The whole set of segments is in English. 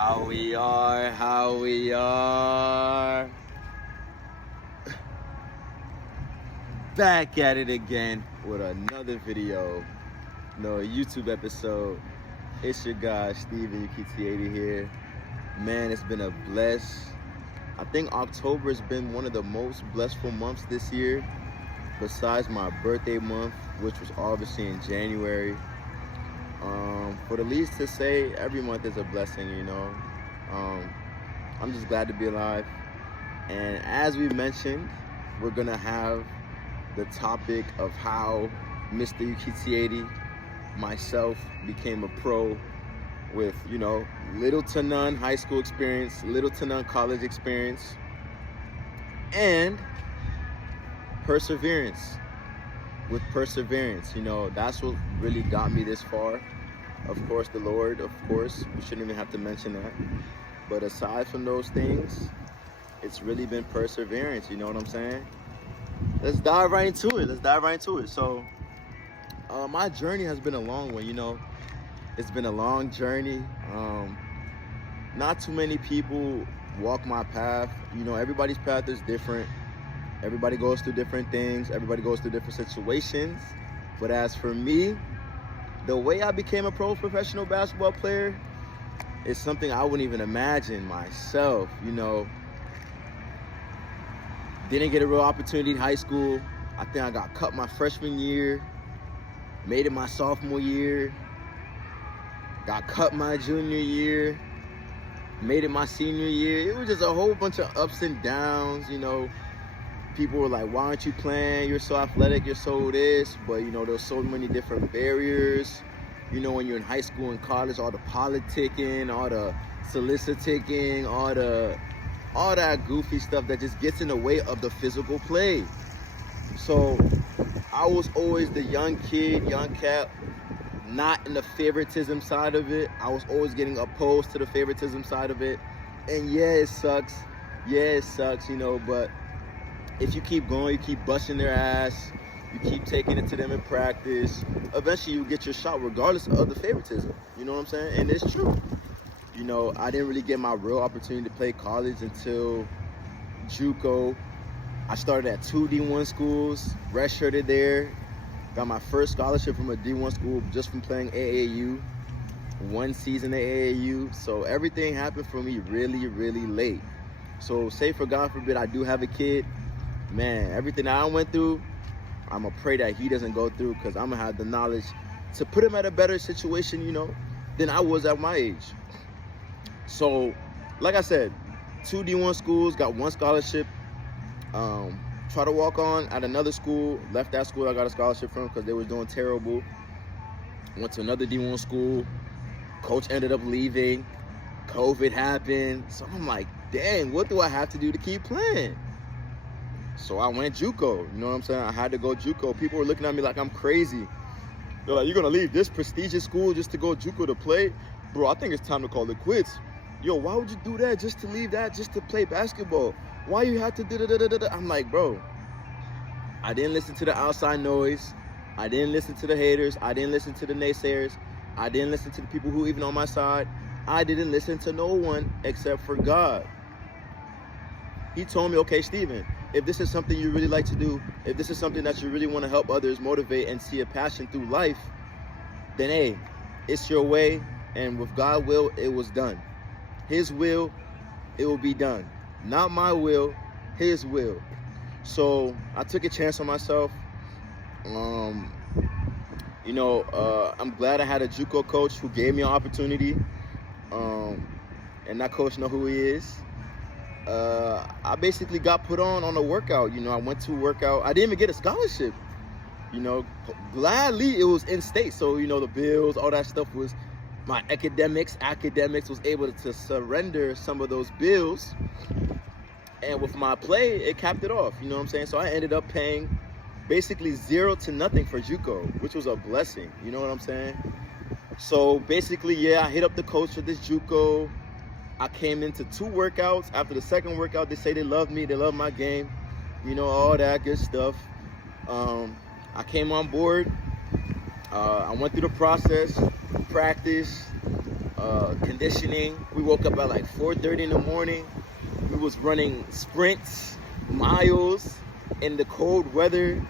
How we are. Back at it again with another video, a YouTube episode. It's your guy, Steven UKT80 here. Man, it's been a I think October has been one of the most blissful months this year, besides my birthday month, which was obviously in January. For the least to say, every month is a blessing, I'm just glad to be alive. And as we mentioned, we're gonna have the topic of how Mr. UKT80, myself, became a pro with, little to none high school experience, little to none college experience, and perseverance. With perseverance, that's what really got me this far. Of course, the Lord, we shouldn't even have to mention that. But aside from those things, it's really been perseverance, you know what I'm saying? Let's dive right into it. So, my journey has been a long one, It's been a long journey. Not too many people walk my path. Everybody's path is different. Everybody goes through different things. Everybody goes through different situations. But as for me, the way I became a professional basketball player is something I wouldn't even imagine myself, Didn't get a real opportunity in high school. I think I got cut my freshman year, made it my sophomore year, got cut my junior year, made it my senior year. It was just a whole bunch of ups and downs, People were like, why aren't you playing? You're so athletic, you're so this. But, there's so many different barriers. When you're in high school and college, all the politicking, all the soliciting, all that goofy stuff that just gets in the way of the physical play. So I was always the young cat, not in the favoritism side of it. I was always getting opposed to the favoritism side of it. And yeah, it sucks, but if you keep going, you keep busting their ass, you keep taking it to them in practice, eventually you get your shot regardless of the favoritism. You know what I'm saying? And it's true. I didn't really get my real opportunity to play college until JUCO. I started at 2 D1 schools, redshirted there, got my first scholarship from a D1 school just from playing AAU, 1 season at AAU. So everything happened for me really, really late. So say for God forbid I do have a kid, man, everything I went through, I'm going to pray that he doesn't go through, because I'm going to have the knowledge to put him at a better situation, than I was at my age. So, like I said, 2 D1 schools, got 1 scholarship. Try to walk on at another school. Left that school I got a scholarship from because they was doing terrible. Went to another D1 school. Coach ended up leaving. COVID happened. So I'm like, dang, what do I have to do to keep playing? So I went JUCO. You know what I'm saying? I had to go JUCO. People were looking at me like I'm crazy. They're like, you're going to leave this prestigious school just to go JUCO to play? Bro, I think it's time to call it quits. Yo, why would you do that just to leave that, just to play basketball? Why you have to da-da-da-da-da? I'm like, bro, I didn't listen to the outside noise. I didn't listen to the haters. I didn't listen to the naysayers. I didn't listen to the people who even on my side. I didn't listen to no one except for God. He told me, okay, Steven, if this is something you really like to do, if this is something that you really want to help others motivate and see a passion through life, then hey, it's your way. And with God's will, it was done. His will, it will be done. Not my will, his will. So I took a chance on myself. I'm glad I had a JUCO coach who gave me an opportunity. And that coach know who he is. I basically got put on a workout. I went to a workout. I didn't even get a scholarship. Gladly it was in state. So, the bills, all that stuff was my academics was able to surrender some of those bills. And with my play, it capped it off. You know what I'm saying? So I ended up paying basically 0 to nothing for JUCO, which was a blessing. You know what I'm saying? So basically, I hit up the coach for this JUCO. I came into 2 workouts. After the second workout, they say they love me. They love my game. All that good stuff. I came on board. I went through the process, practice, conditioning. We woke up at like 4:30 in the morning. We was running sprints, miles in the cold weather,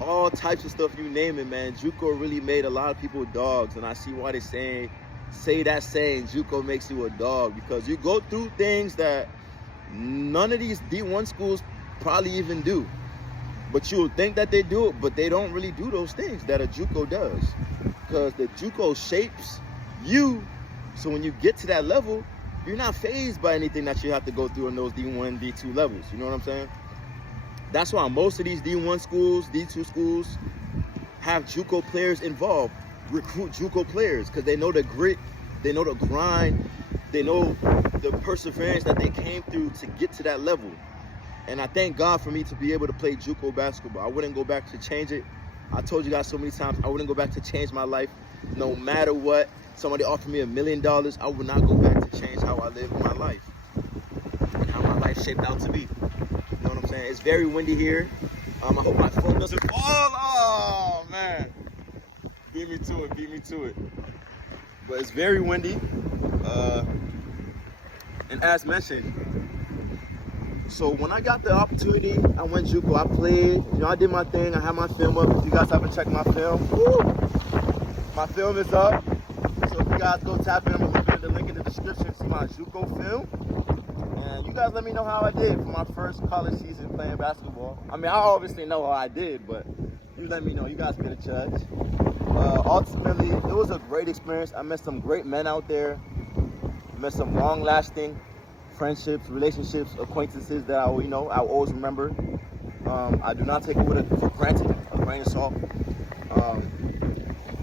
all types of stuff, you name it, man. JUCO really made a lot of people dogs, and I see why they say that saying, JUCO makes you a dog, because you go through things that none of these D1 schools probably even do. But you'll think that they do it, but they don't really do those things that a JUCO does, because the JUCO shapes you. So when you get to that level, you're not fazed by anything that you have to go through in those D1, D2 levels. You know what I'm saying? That's why most of these D1 schools, D2 schools have JUCO players involved, recruit JUCO players, because they know the grit, they know the grind, they know the perseverance that they came through to get to that level. And I thank God for me to be able to play JUCO basketball. I wouldn't go back to change it. I told you guys so many times, I wouldn't go back to change my life. No matter what, somebody offered me $1 million, I would not go back to change how I live my life and how my life shaped out to be. You know what I'm saying? It's very windy here. I hope my phone doesn't fall. Oh, man. Beat me to it. But it's very windy. And as mentioned, so when I got the opportunity, I went JUCO. I played. You know, I did my thing. I had my film up. If you guys haven't checked my film, my film is up. So if you guys go tap in, I'm going to leave the link in the description to my JUCO film. And you guys let me know how I did for my first college season playing basketball. I mean, I obviously know how I did, but you let me know. You guys be the judge. Ultimately, it was a great experience. I met some great men out there. Met some long-lasting friendships, relationships, acquaintances that I'll always remember. I do not take it for granted, a grain of salt.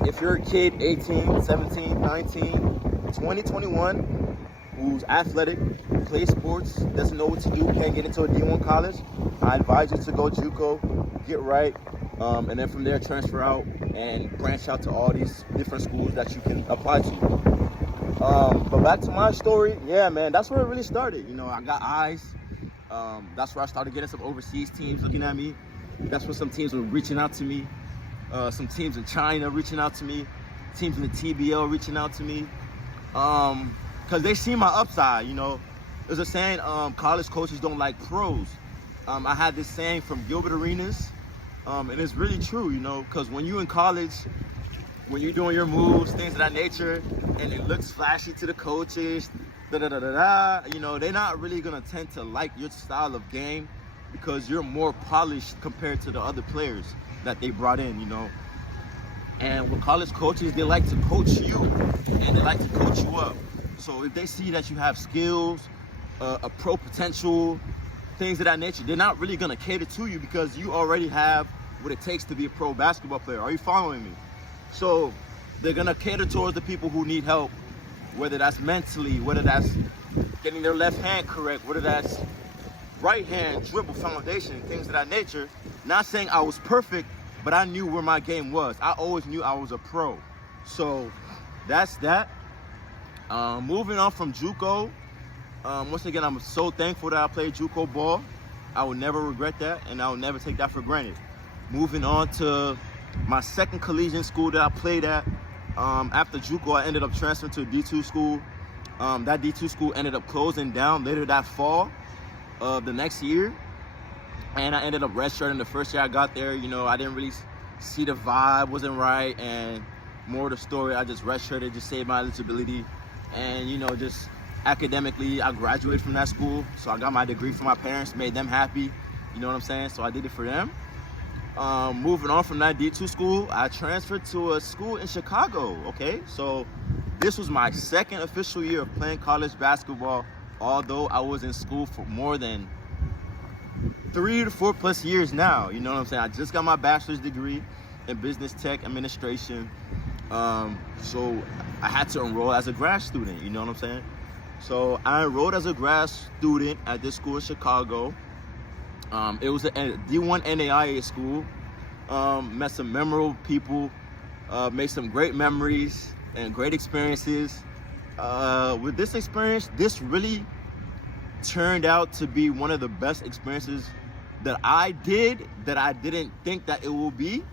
If you're a kid, 18, 17, 19, 20, 21, who's athletic, plays sports, doesn't know what to do, can't get into a D1 college, I advise you to go JUCO, get right, and then from there transfer out and branch out to all these different schools that you can apply to. But back to my story, yeah, man, that's where it really started. You know, I got eyes. That's where I started getting some overseas teams looking at me. That's where some teams were reaching out to me. Some teams in China reaching out to me. Teams in the TBL reaching out to me. Because they see my upside, you know. There's a saying, college coaches don't like pros. I had this saying from Gilbert Arenas, and it's really true, you know, because when you're in college, when you're doing your moves, things of that nature, and it looks flashy to the coaches, you know, they're not really gonna tend to like your style of game because you're more polished compared to the other players that they brought in, you know. And with college coaches, they like to coach you and they like to coach you up. So if they see that you have skills, a pro potential, things of that nature, they're not really gonna cater to you because you already have what it takes to be a pro basketball player. Are you following me? So they're gonna cater towards the people who need help, whether that's mentally, whether that's getting their left hand correct, whether that's right hand, dribble, foundation, things of that nature. Not saying I was perfect, but I knew where my game was. I always knew I was a pro. So that's that. Moving on from JUCO, once again, I'm so thankful that I played JUCO ball. I will never regret that, and I will never take that for granted. Moving on to my second collegiate school that I played at. After JUCO, I ended up transferring to a D2 school. That D2 school ended up closing down later that fall of the next year. And I ended up redshirting the first year I got there. You know, I didn't really see the vibe, wasn't right. And more of the story, I just redshirted, just saved my eligibility. And, you know, just academically, I graduated from that school. So I got my degree for my parents, made them happy. You know what I'm saying? So I did it for them. Moving on from that D2 school, I transferred to a school in Chicago, okay? So this was my second official year of playing college basketball, although I was in school for more than 3 to 4 plus years now, you know what I'm saying? I just got my bachelor's degree in business tech administration, so I had to enroll as a grad student, you know what I'm saying? So I enrolled as a grad student at this school in Chicago. It was a D1 NAIA school. Met some memorable people, made some great memories and great experiences. With this experience, this really turned out to be one of the best experiences that I did, that I didn't think that it would be,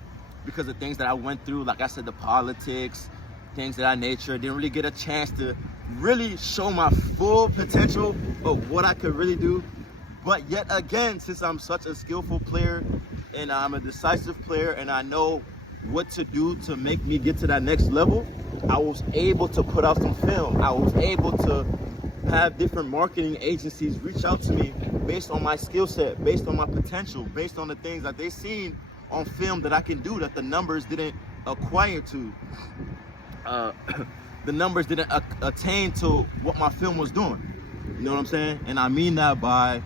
because of things that I went through. Like I said, the politics, things of that nature. Didn't really get a chance to really show my full potential of what I could really do. But yet again, since I'm such a skillful player and I'm a decisive player and I know what to do to make me get to that next level, I was able to put out some film. I was able to have different marketing agencies reach out to me based on my skill set, based on my potential, based on the things that they seen on film that I can do that the numbers didn't acquire to. The numbers didn't attain to what my film was doing. You know what I'm saying? And I mean that by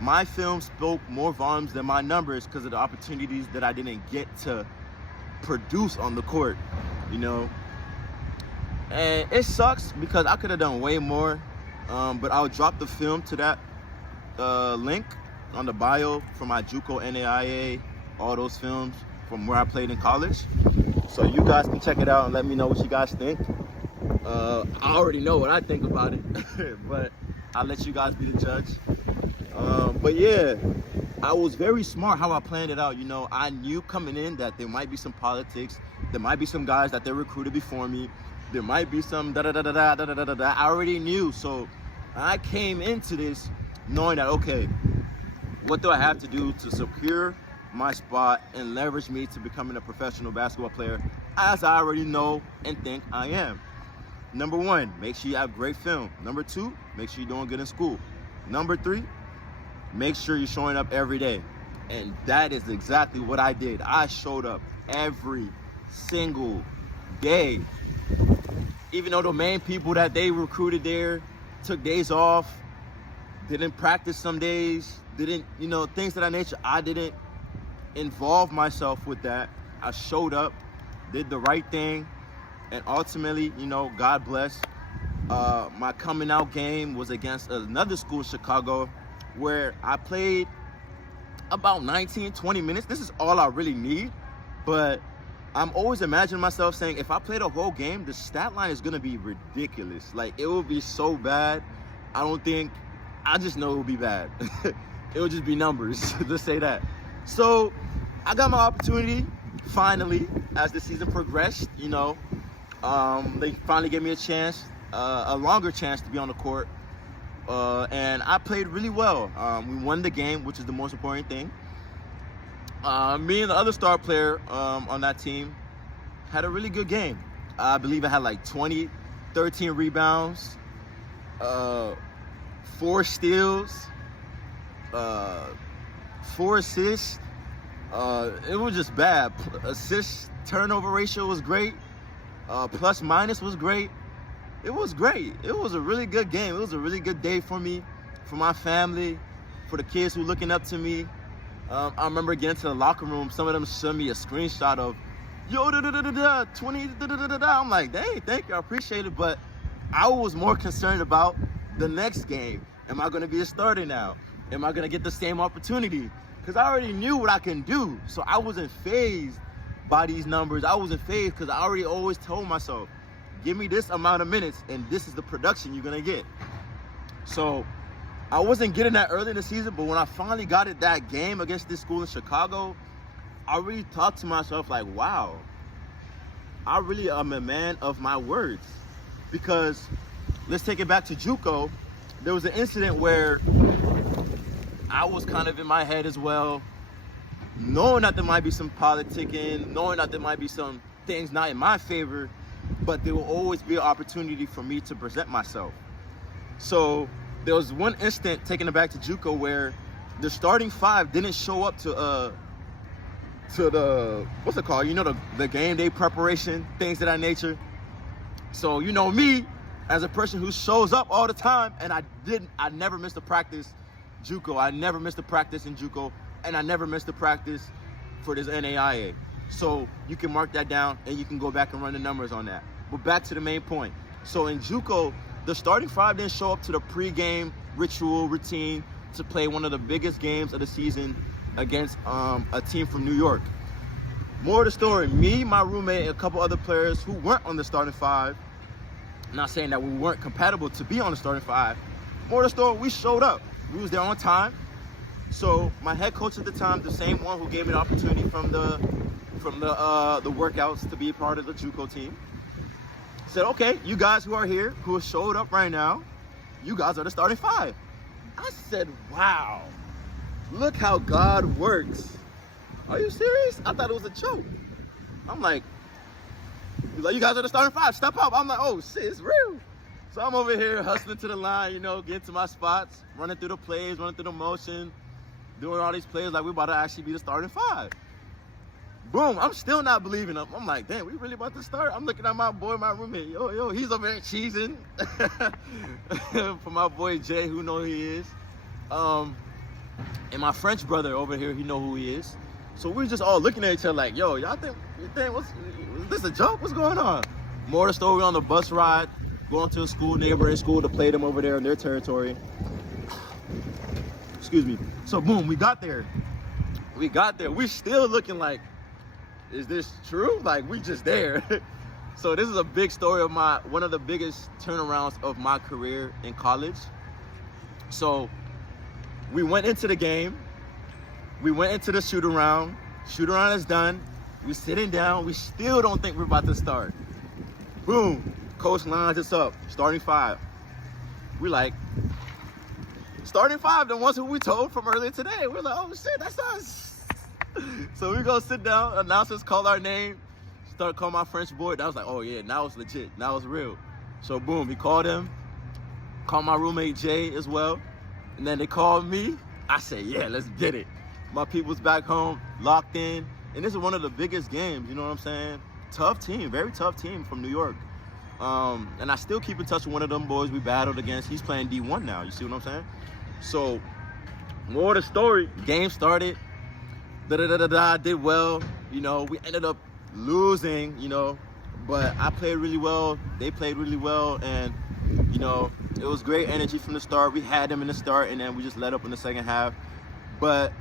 my film spoke more volumes than my numbers because of the opportunities that I didn't get to produce on the court, you know? And it sucks because I could have done way more, but I'll drop the film to that link on the bio for my JUCO, NAIA, all those films from where I played in college. So you guys can check it out and let me know what you guys think. I already know what I think about it, but I'll let you guys be the judge. But yeah, I was very smart how I planned it out. You know, I knew coming in that there might be some politics. There might be some guys that they recruited before me. There might be some da-da-da-da-da-da-da-da. I already knew. So I came into this knowing that, okay, what do I have to do to secure my spot and leverage me to becoming a professional basketball player, as I already know and think I am. Number one, make sure you have great film. Number two, make sure you're doing good in school. Number three, make sure you're showing up every day. And that is exactly what I did. I showed up every single day. Even though the main people that they recruited there took days off, didn't practice some days, didn't, you know, things of that nature, I didn't involve myself with that. I showed up, did the right thing, and ultimately, you know, God bless. My coming out game was against another school in Chicago where I played about 19, 20 minutes. This is all I really need, but I'm always imagining myself saying, if I play the whole game, the stat line is gonna be ridiculous. Like, it will be so bad. I just know it will be bad. It will just be numbers, let's say that. So I got my opportunity finally as the season progressed, you know. They finally gave me a chance, a longer chance to be on the court. And I played really well. We won the game, which is the most important thing. Me and the other star player on that team had a really good game. I believe I had like 13 rebounds, 4 steals, 4 assists. It was just bad. Assist turnover ratio was great. Plus minus was great. It was great. It was a really good game. It was a really good day for me, for my family, for the kids who were looking up to me. I remember getting to the locker room. Some of them sent me a screenshot of, yo, 20, I'm like, dang, thank you, I appreciate it. But I was more concerned about the next game. Am I going to be a starter now? Am I going to get the same opportunity? Because I already knew what I can do. So I wasn't fazed by these numbers. I wasn't fazed because I already always told myself, give me this amount of minutes and this is the production you're going to get. So I wasn't getting that early in the season, but when I finally got it that game against this school in Chicago, I really thought to myself like, wow, I really am a man of my words. Because let's take it back to JUCO. There was an incident where I was kind of in my head as well, knowing that there might be some politicking, knowing that there might be some things not in my favor, but there will always be an opportunity for me to present myself. So there was one instant, taking it back to JUCO, where the starting 5 didn't show up to the, what's it called? You know, the game day preparation, things of that nature. So, you know me, as a person who shows up all the time, and I never missed a practice JUCO. I never missed a practice in JUCO, and I never missed a practice for this NAIA. So you can mark that down and you can go back and run the numbers on that. But back to the main point. So in JUCO, the starting 5 didn't show up to the pregame routine to play one of the biggest games of the season against a team from New York. More of the story, me, my roommate, and a couple other players who weren't on the starting 5, not saying that we weren't compatible to be on the starting 5, more of the story, we showed up. We was there on time. So my head coach at the time, the same one who gave me the opportunity from the workouts to be a part of the JUCO team, said, okay, you guys who are here, who showed up right now, you guys are the starting 5. I said, wow, look how God works. Are you serious? I thought it was a joke. I'm like, he's like, you guys are the starting 5, step up. I'm like, oh shit, it's real. So I'm over here hustling to the line, getting to my spots, running through the plays, running through the motion, doing all these plays like we're about to actually be the starting 5. Boom, I'm still not believing him. I'm like, damn, we really about to start? I'm looking at my boy, my roommate. Yo, he's over there cheesing. For my boy Jay, who know who he is. And my French brother over here, he know who he is. So we're just all looking at each other like, yo, y'all think is this a joke? What's going on? More of the story, on the bus ride, going to a school, neighboring school to play them over there in their territory. Excuse me. So boom, we got there. We still looking like, is this true? Like, we just there. So this is a big story of one of the biggest turnarounds of my career in college. So we went into the game. We went into the shoot around. Shoot around is done. We're sitting down. We still don't think we're about to start. Boom. Coach lines us up. Starting 5. We're like, starting 5, the ones who we told from earlier today. We're like, oh shit, that's us. So we go sit down, announcers call our name, start calling my French boy. That was like, oh yeah, now it's legit, now it's real. So boom, he called him, called my roommate Jay as well, and then they called me. I said, yeah, let's get it. My people's back home, locked in, and this is one of the biggest games, you know what I'm saying? Tough team, very tough team from New York. And I still keep in touch with one of them boys we battled against. He's playing D1 now, you see what I'm saying? So, more of the story, game started, I did well, we ended up losing, but I played really well, they played really well, and, it was great energy from the start. We had them in the start, and then we just let up in the second half. But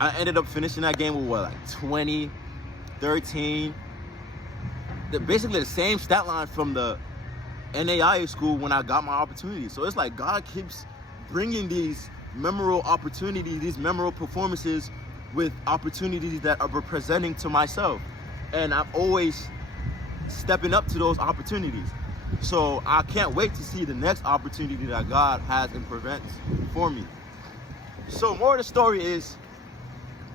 I ended up finishing that game with, like 20, 13, basically the same stat line from the NAIA school when I got my opportunity. So it's like God keeps bringing these memorable opportunities, these memorable performances with opportunities that are representing to myself. And I'm always stepping up to those opportunities. So I can't wait to see the next opportunity that God has and prevents for me. So more of the story is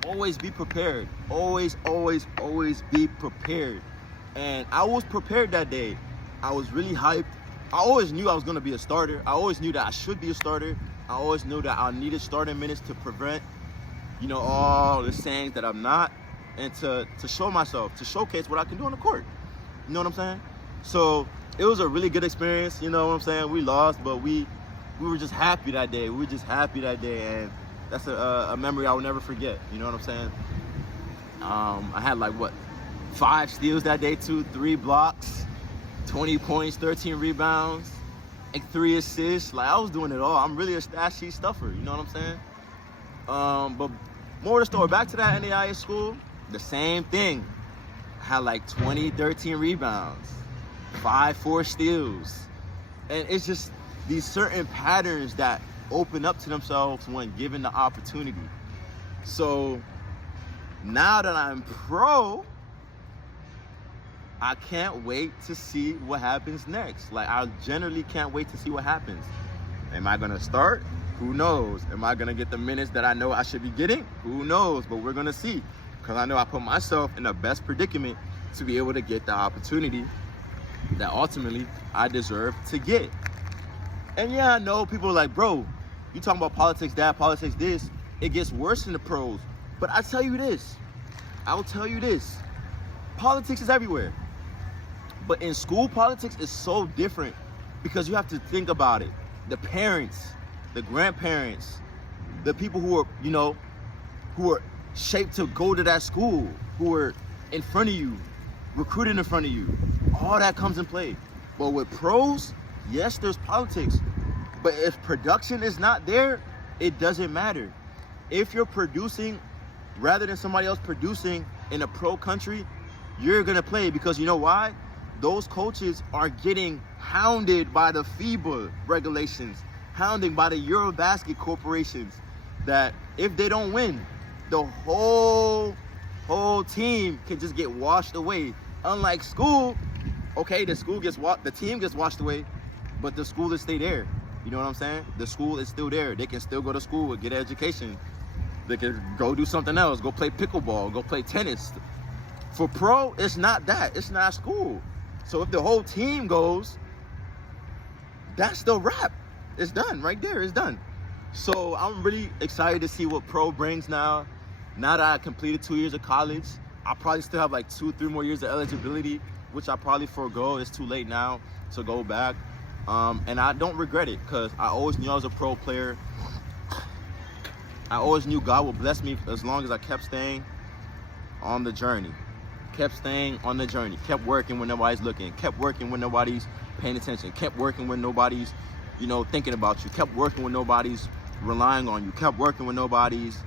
always be prepared. Always, always, always be prepared. And I was prepared that day. I was really hyped. I always knew I was going to be a starter. I always knew that I should be a starter. I always knew that I needed starting minutes to prevent all the sayings that I'm not, and to show myself, to showcase what I can do on the court. You know what I'm saying? So it was a really good experience. You know what I'm saying? We lost, but we were just happy that day. We were just happy that day, and that's a memory I will never forget. You know what I'm saying? I had 5 steals that day, 3 blocks, 20 points, 13 rebounds, 3 assists. I was doing it all. I'm really a stat sheet stuffer. You know what I'm saying? But more of the story, back to that NAIA school, the same thing. I had 20, 13 rebounds, 5, 4 steals. And it's just these certain patterns that open up to themselves when given the opportunity. So now that I'm pro, I can't wait to see what happens next. I generally can't wait to see what happens. Am I gonna start? Who knows? Am I gonna get the minutes that I know I should be getting? Who knows? But we're gonna see. Because I know I put myself in the best predicament to be able to get the opportunity that ultimately I deserve to get. And yeah, I know people are like, bro, you talking about politics, that, politics, this. It gets worse in the pros. But I tell you this. I'll tell you this. Politics is everywhere. But in school, politics is so different because you have to think about it. The parents, the grandparents, the people who are, who are shaped to go to that school, who are in front of you, recruited in front of you, all that comes in play. But with pros, yes, there's politics. But if production is not there, it doesn't matter. If you're producing rather than somebody else producing in a pro country, you're gonna play, because you know why? Those coaches are getting hounded by the FIBA regulations, hounded by the Eurobasket corporations, that if they don't win, the whole team can just get washed away. Unlike school, okay, the team gets washed away, but the school is stay there. You know what I'm saying? The school is still there. They can still go to school and get an education. They can go do something else, go play pickleball, go play tennis. For pro, it's not that. It's not school. So if the whole team goes, that's the wrap. It's done right there. It's done. So I'm really excited to see what pro brings now. Now that I completed 2 years of college, I probably still have like 2-3 more years of eligibility, which I probably forego. It's too late now to go back. And I don't regret it because I always knew I was a pro player. I always knew God would bless me as long as I kept staying on the journey. Kept staying on the journey. Kept working when nobody's looking. Kept working when nobody's paying attention. Kept working when nobody's, thinking about you. Kept working when nobody's relying on you. Kept working when nobody's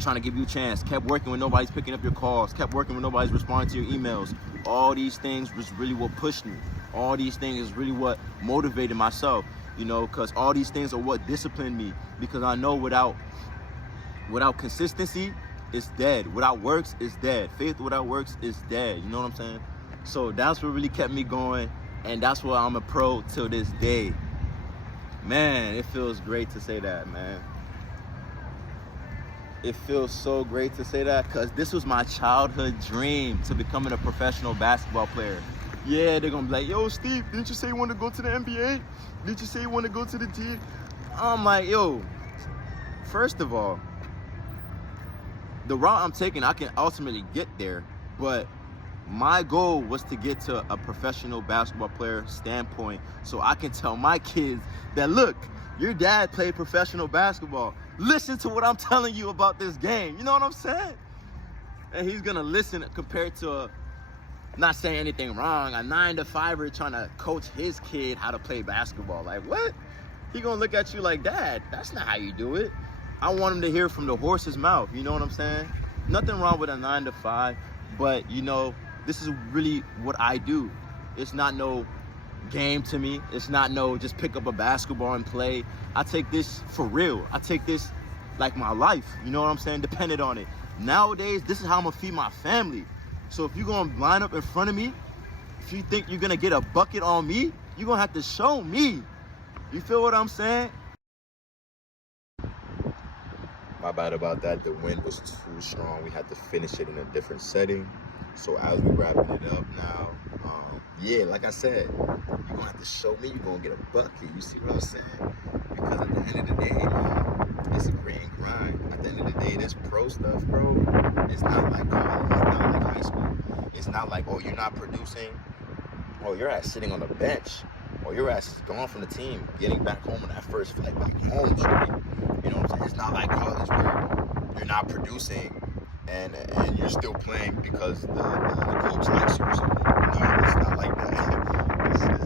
trying to give you a chance. Kept working when nobody's picking up your calls. Kept working when nobody's responding to your emails. All these things was really what pushed me. All these things is really what motivated myself, because all these things are what disciplined me. Because I know without consistency, it's dead. Without works, it's dead. Faith without works is dead. You know what I'm saying? So that's what really kept me going. And that's why I'm a pro till this day. Man, it feels great to say that, man. It feels so great to say that because this was my childhood dream, to becoming a professional basketball player. Yeah, they're going to be like, yo, Steve, didn't you say you want to go to the NBA? Didn't you say you want to go to the team? I'm like, yo, first of all, the route I'm taking, I can ultimately get there, but my goal was to get to a professional basketball player standpoint so I can tell my kids that, look, your dad played professional basketball. Listen to what I'm telling you about this game. You know what I'm saying? And he's going to listen compared to not saying anything wrong, a 9-to-5er trying to coach his kid how to play basketball. Like, what? He going to look at you like, Dad, that's not how you do it. I want him to hear from the horse's mouth. You know what I'm saying? Nothing wrong with a 9-to-5, but, this is really what I do. It's not no game to me. It's not no just pick up a basketball and play. I take this for real. I take this like my life. You know what I'm saying? Dependent on it. Nowadays, this is how I'm going to feed my family. So if you're going to line up in front of me, if you think you're going to get a bucket on me, you're going to have to show me. You feel what I'm saying? My bad about that. The wind was too strong. We had to finish it in a different setting. So as we wrapping it up now, yeah, like I said, you're going to have to show me. You're going to get a bucket. You see what I'm saying? Because at the end of the day, man, it's a grand grind. At the end of the day, this pro stuff, bro, it's not like college. It's not like high school. It's not like, oh, you're not producing. Oh, your ass sitting on the bench. Or your ass is gone from the team, getting back home on that first flight back home straight. You know what I'm saying? It's not like college where you're not producing and you're still playing because the coach likes you or something. No, it's not like that. It's you're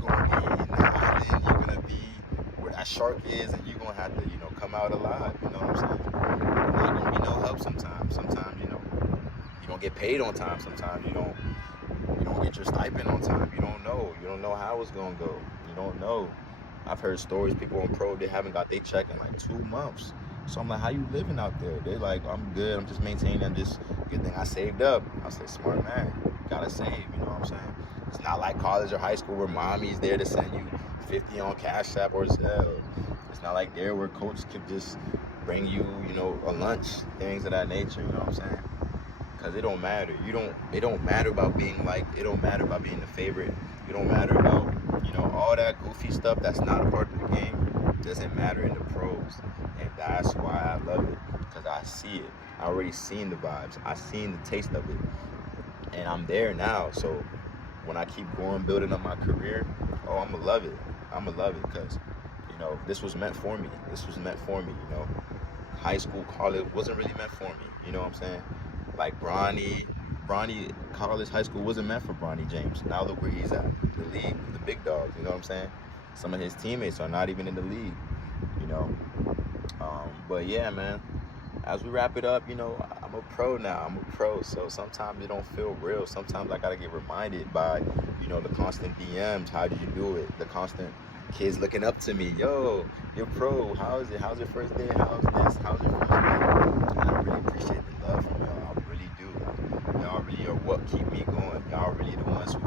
going to be in the island, you're going to be where that shark is, and you're going to have to, come out alive. You know what I'm saying? There's not going to be no help sometimes. Sometimes, you don't get paid on time. Sometimes you don't get your stipend on time. You don't know. You don't know how it's going to go. You don't know. I've heard stories, people on pro, they haven't got their check in like 2 months. So I'm like, how you living out there? They're like, I'm good. I'm just maintaining this good thing I saved up. I say, smart man, gotta save. You know what I'm saying? It's not like college or high school where mommy's there to send you 50 on Cash App or Zelle. It's not like there where coach could just bring you, a lunch, things of that nature. You know what I'm saying? Because it don't matter. It don't matter about being liked. It don't matter about being the favorite. It don't matter about, all that goofy stuff that's not a part of the game. Doesn't matter in the pros. And that's why I love it. Because I see it. I already seen the vibes. I seen the taste of it. And I'm there now. So when I keep going, building up my career, I'm going to love it. I'm going to love it because, this was meant for me. This was meant for me, High school, college wasn't really meant for me. You know what I'm saying? Like Bronny, college, high school wasn't meant for Bronny James. Now look where he's at, the league, the big dogs, you know what I'm saying? Some of his teammates are not even in the league, But yeah, man, as we wrap it up, I'm a pro now. I'm a pro, so sometimes it don't feel real. Sometimes I gotta get reminded by, the constant DMs. How did you do it? The constant kids looking up to me. Yo, you're pro. How is it? How's your first day? How's this? How's your first day? And I really appreciate the love from y'all. I really do. Y'all really are what keep me going. Y'all really the ones who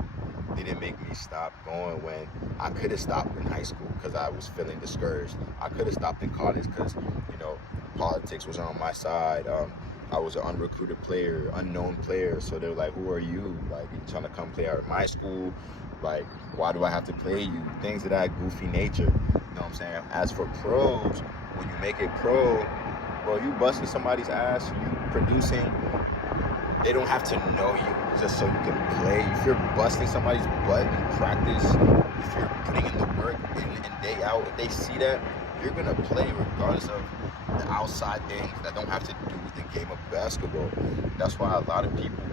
didn't make me stop going when I could have stopped in high school because I was feeling discouraged. I could have stopped in college because, politics was on my side. I was an unrecruited player, unknown player. So they're like, who are you? Like, you trying to come play out of my school? Like, why do I have to play you? Things of that goofy nature. You know what I'm saying? As for pros, when you make it pro, bro, you busting somebody's ass, you producing. They don't have to know you just so you can play. If you're busting somebody's butt in practice, if you're putting in the work in and day out, if they see that, you're going to play regardless of the outside things that don't have to do with the game of basketball. That's why a lot of people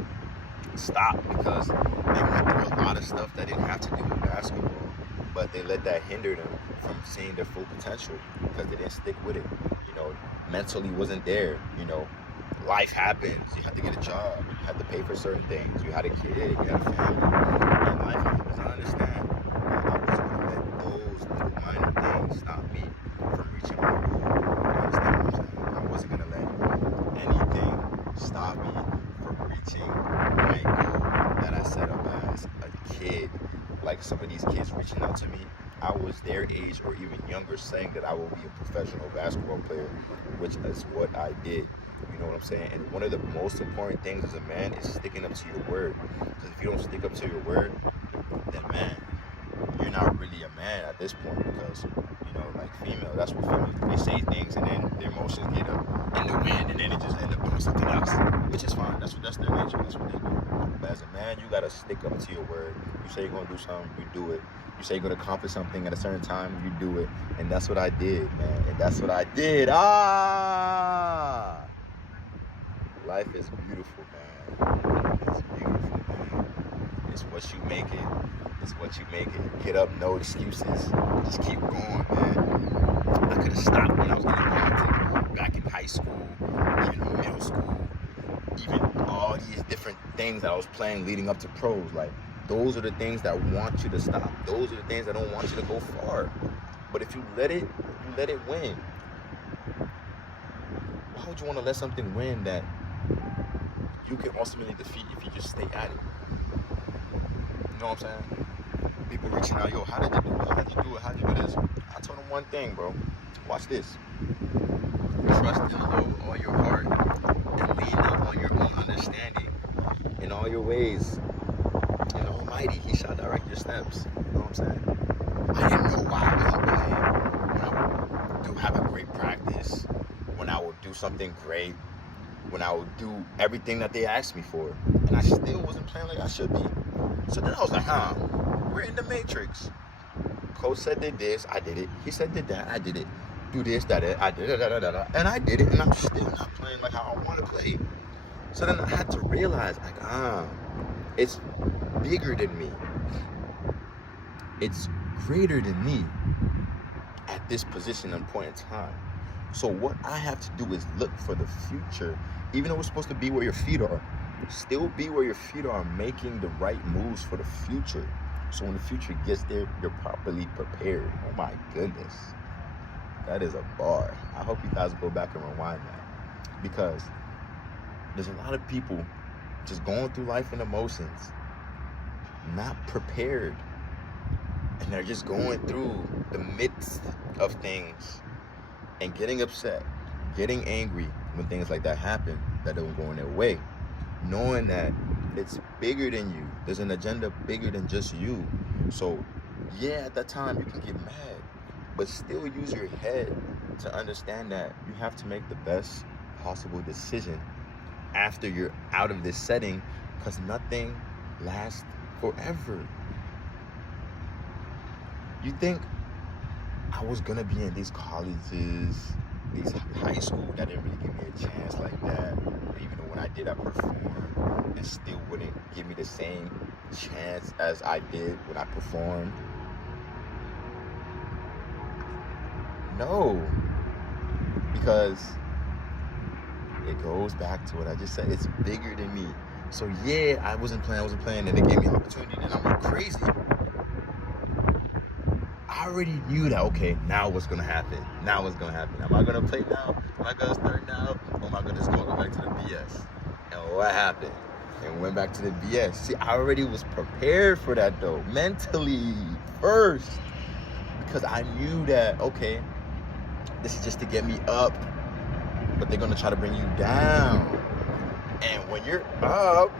stop because they went through a lot of stuff that didn't have to do with basketball, but they let that hinder them from seeing their full potential because they didn't stick with it. Mentally wasn't there. Life happens. You had to get a job. You had to pay for certain things. You had a kid. You had a family. And life happens. I understand. But I wasn't going to let those little minor things stop me from reaching my goal. You understand what I'm saying? I wasn't going to let anything stop me from reaching my goal that I set up as a kid. Like some of these kids reaching out to me, I was their age or even younger saying that I will be a professional basketball player, which is what I did. You know what I'm saying? And one of the most important things as a man is sticking up to your word. Because if you don't stick up to your word, then man, you're not really a man at this point. Because, like female, that's what females do. They say things and then their emotions get up in the wind and then it just end up doing something else. Which is fine. That's their nature. That's what they do. But as a man, you got to stick up to your word. You say you're going to do something, you do it. You say you're going to accomplish something at a certain time, you do it. And that's what I did, man. And that's what I did. Life is beautiful, man. It's beautiful, man. It's what you make it. It's what you make it. Get up, no excuses. Just keep going, man. I could have stopped when I was getting involved back in high school, even in middle school, even all these different things that I was playing leading up to pros. Like, those are the things that want you to stop. Those are the things that don't want you to go far. But if you let it win. Why would you want to let something win that you can ultimately defeat if you just stay at it? You know what I'm saying? People reaching out, yo, how did you do it? How did you do it? How did you do this? I told them one thing, bro. Watch this. Trust in the Lord with all your heart and lean not on your own understanding. In all your ways, and Almighty, He shall direct your steps. You know what I'm saying? I didn't know why I wasn't playing when I would have a great practice, when I would do something great, when I would do everything that they asked me for, and I still wasn't playing like I should be. So then I was like, we're in the matrix. Coach said did this, I did it. He said did that, I did it. Do this, that, I did it, and I did it, and I'm still not playing like how I want to play. So then I had to realize, like, it's bigger than me. It's greater than me at this position and point in time. So what I have to do is look for the future. Even though it's supposed to be where your feet are, still be where your feet are, making the right moves for the future. So when the future gets there, you're properly prepared. Oh my goodness. That is a bar. I hope you guys go back and rewind that. Because there's a lot of people just going through life in emotions, not prepared. And they're just going through the midst of things and getting upset, getting angry when things like that happen that don't go in their way. Knowing that it's bigger than you. There's an agenda bigger than just you. So, yeah, at that time you can get mad, but still use your head to understand that you have to make the best possible decision after you're out of this setting, because nothing lasts forever. You think I was gonna be in these colleges, these high school that didn't really give me a chance like that, even though when I did, I performed, and still wouldn't give me the same chance as I did when I performed? No, because it goes back to what I just said. It's bigger than me. So yeah, I wasn't playing, and it gave me an opportunity, and I went crazy. I already knew that, okay, now what's gonna happen? Now what's gonna happen? Am I gonna Am I gonna start now? Or am I just gonna go back to the BS? And what happened? and went back to the BS. See, I already was prepared for that though, mentally first, because I knew that, okay, this is just to get me up, but they're gonna try to bring you down. And when you're up,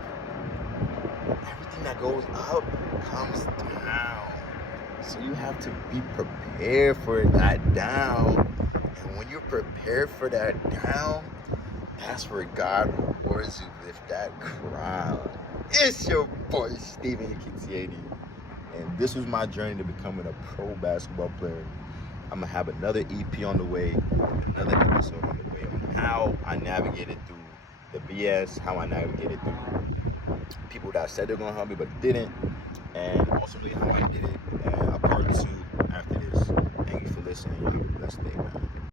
everything that goes up comes down. So you have to be prepared for that down. And when you're prepared for that down, that's where God rewards you with that crown. It's your boy, Steven Kintieri. And this was my journey to becoming a pro basketball player. I'm gonna have another EP on the way, another episode on the way on how I navigated through the BS, how I navigated through people that said they're gonna help me but didn't, and ultimately how I did it. And a part two after this. Thank you for listening. You have a blessed day, man.